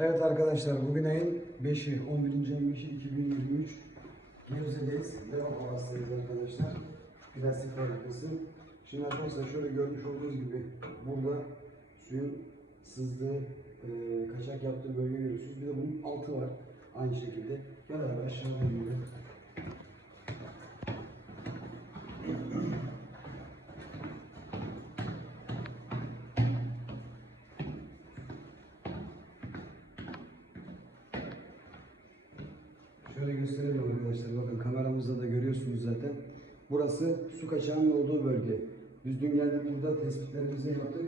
Evet arkadaşlar bugün ayın 5'i 11. ayın 5'i 2023 Gebze'deyiz. Devam havasındayız arkadaşlar. Plastik fabrikası. Şimdi arkadaşlar şöyle görmüş olduğunuz gibi burada suyun sızdığı, e, kaçak yaptığı bölge görüyorsunuz. Bir de bunun altı var aynı şekilde. Beraber aşağıya inelim. Şöyle gösterelim arkadaşlar. Bakın kameramızda da görüyorsunuz zaten. Burası su kaçağının olduğu bölge. Biz dün geldik burada tespitlerimizi yaptık.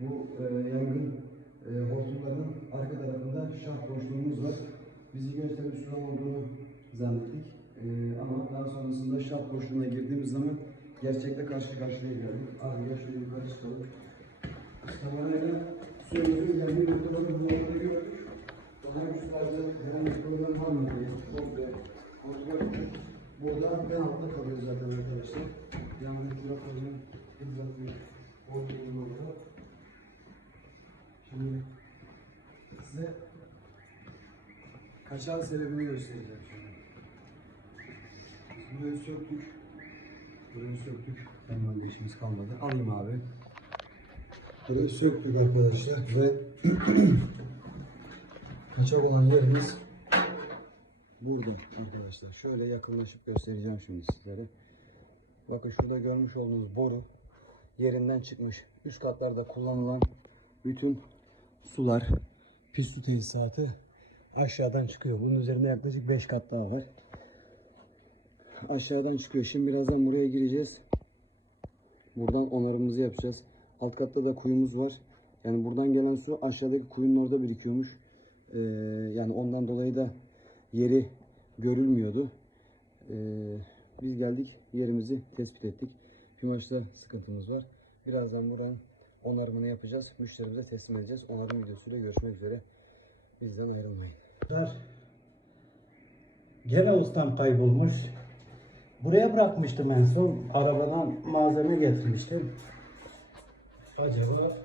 Bu e, yangın e, hortumlarının arka tarafında şah boşluğumuz var. Biz ilk önce tabii su olduğunu zannettik. E, ama daha sonrasında şah boşluğuna girdiğimiz zaman gerçekte karşı karşıya geldik. Abi gel şöyle yukarı çıkalım. Kamerayla suyumuzun geldiği noktaları bu noktada gördük. Daha üstlerde herhangi bir mı diye komple. Burada en altta kalıyor zaten arkadaşlar. Yani trafonun bizzat bir kontrolün orada. Şimdi size kaçan sebebini göstereceğim şimdi. Burayı söktük. Burayı söktük. Hemen de işimiz kalmadı. Alayım abi. Burayı söktük arkadaşlar ve kaçak olan yerimiz burada arkadaşlar. Şöyle yakınlaşıp göstereceğim şimdi sizlere. Bakın şurada görmüş olduğunuz boru yerinden çıkmış. Üst katlarda kullanılan bütün sular, pis su tesisatı aşağıdan çıkıyor. Bunun üzerinde yaklaşık 5 kat daha var. Aşağıdan çıkıyor. Şimdi birazdan buraya gireceğiz. Buradan onarımımızı yapacağız. Alt katta da kuyumuz var. Yani buradan gelen su aşağıdaki kuyunun orada birikiyormuş. Ee, yani ondan dolayı da yeri görülmüyordu. Ee, biz geldik yerimizi tespit ettik. Pimaçta sıkıntımız var. Birazdan buranın onarımını yapacağız. Müşterimize teslim edeceğiz. Onarım videosuyla görüşmek üzere. Bizden ayrılmayın. Gene ustam kaybolmuş. Buraya bırakmıştım en son. Arabadan malzeme getirmiştim. Acaba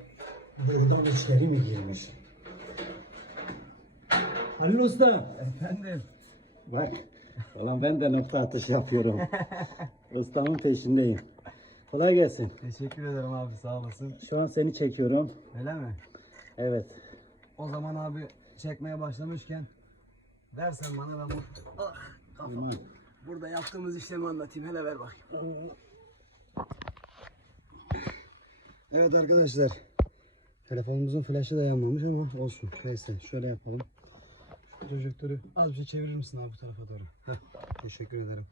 buradan içeri mi girmiş? Halil Usta. Efendim. Bak. Ulan ben de nokta atış yapıyorum. Ustamın peşindeyim. Kolay gelsin. Teşekkür ederim abi sağ olasın. Şu an seni çekiyorum. Öyle mi? Evet. O zaman abi çekmeye başlamışken versen bana ben bu ah, kafam. Tamam. Burada yaptığımız işlemi anlatayım. Hele ver bakayım. Evet arkadaşlar. Telefonumuzun flaşı da yanmamış ama olsun. Neyse şöyle yapalım. Projektörü az bir şey çevirir misin abi bu tarafa doğru? Heh, teşekkür ederim.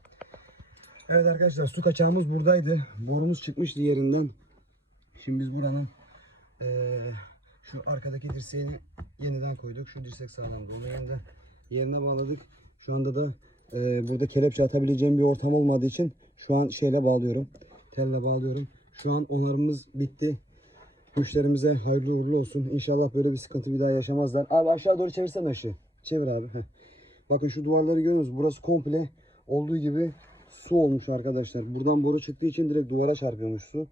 Evet arkadaşlar su kaçağımız buradaydı. Borumuz çıkmıştı yerinden. Şimdi biz buranın eee, şu arkadaki dirseğini yeniden koyduk. Şu dirsek sağlamdı. Onu yeniden yerine bağladık. Şu anda da eee, burada kelepçe atabileceğim bir ortam olmadığı için şu an şeyle bağlıyorum. Telle bağlıyorum. Şu an onarımımız bitti. Müşterimize hayırlı uğurlu olsun. İnşallah böyle bir sıkıntı bir daha yaşamazlar. Abi aşağı doğru çevirsen ışığı. Çevir abi. Bakın şu duvarları görüyorsunuz. Burası komple olduğu gibi su olmuş arkadaşlar. Buradan boru çıktığı için direkt duvara çarpıyormuş su.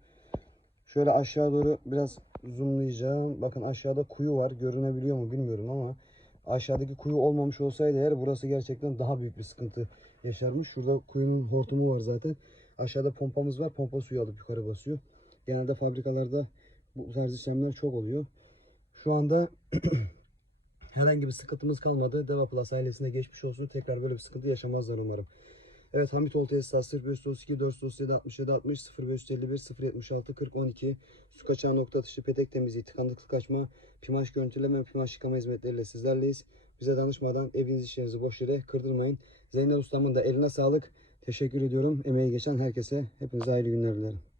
Şöyle aşağı doğru biraz zoomlayacağım. Bakın aşağıda kuyu var. Görünebiliyor mu bilmiyorum ama aşağıdaki kuyu olmamış olsaydı eğer burası gerçekten daha büyük bir sıkıntı yaşarmış. Şurada kuyunun hortumu var zaten. Aşağıda pompamız var. Pompa suyu alıp yukarı basıyor. Genelde fabrikalarda bu tarz işlemler çok oluyor. Şu anda herhangi bir sıkıntımız kalmadı. Deva Plus ailesine geçmiş olsun. Tekrar böyle bir sıkıntı yaşamazlar umarım. Evet Hamit Olta Esas 0532 437 67 60 0551 076 40 12 su kaçağı nokta atışı petek temizliği tıkanıklık açma pimaş görüntüleme ve pimaş yıkama hizmetleriyle sizlerleyiz. Bize danışmadan eviniz işlerinizi boş yere kırdırmayın. Zeynel Ustam'ın da eline sağlık. Teşekkür ediyorum. Emeği geçen herkese hepinize hayırlı günler dilerim.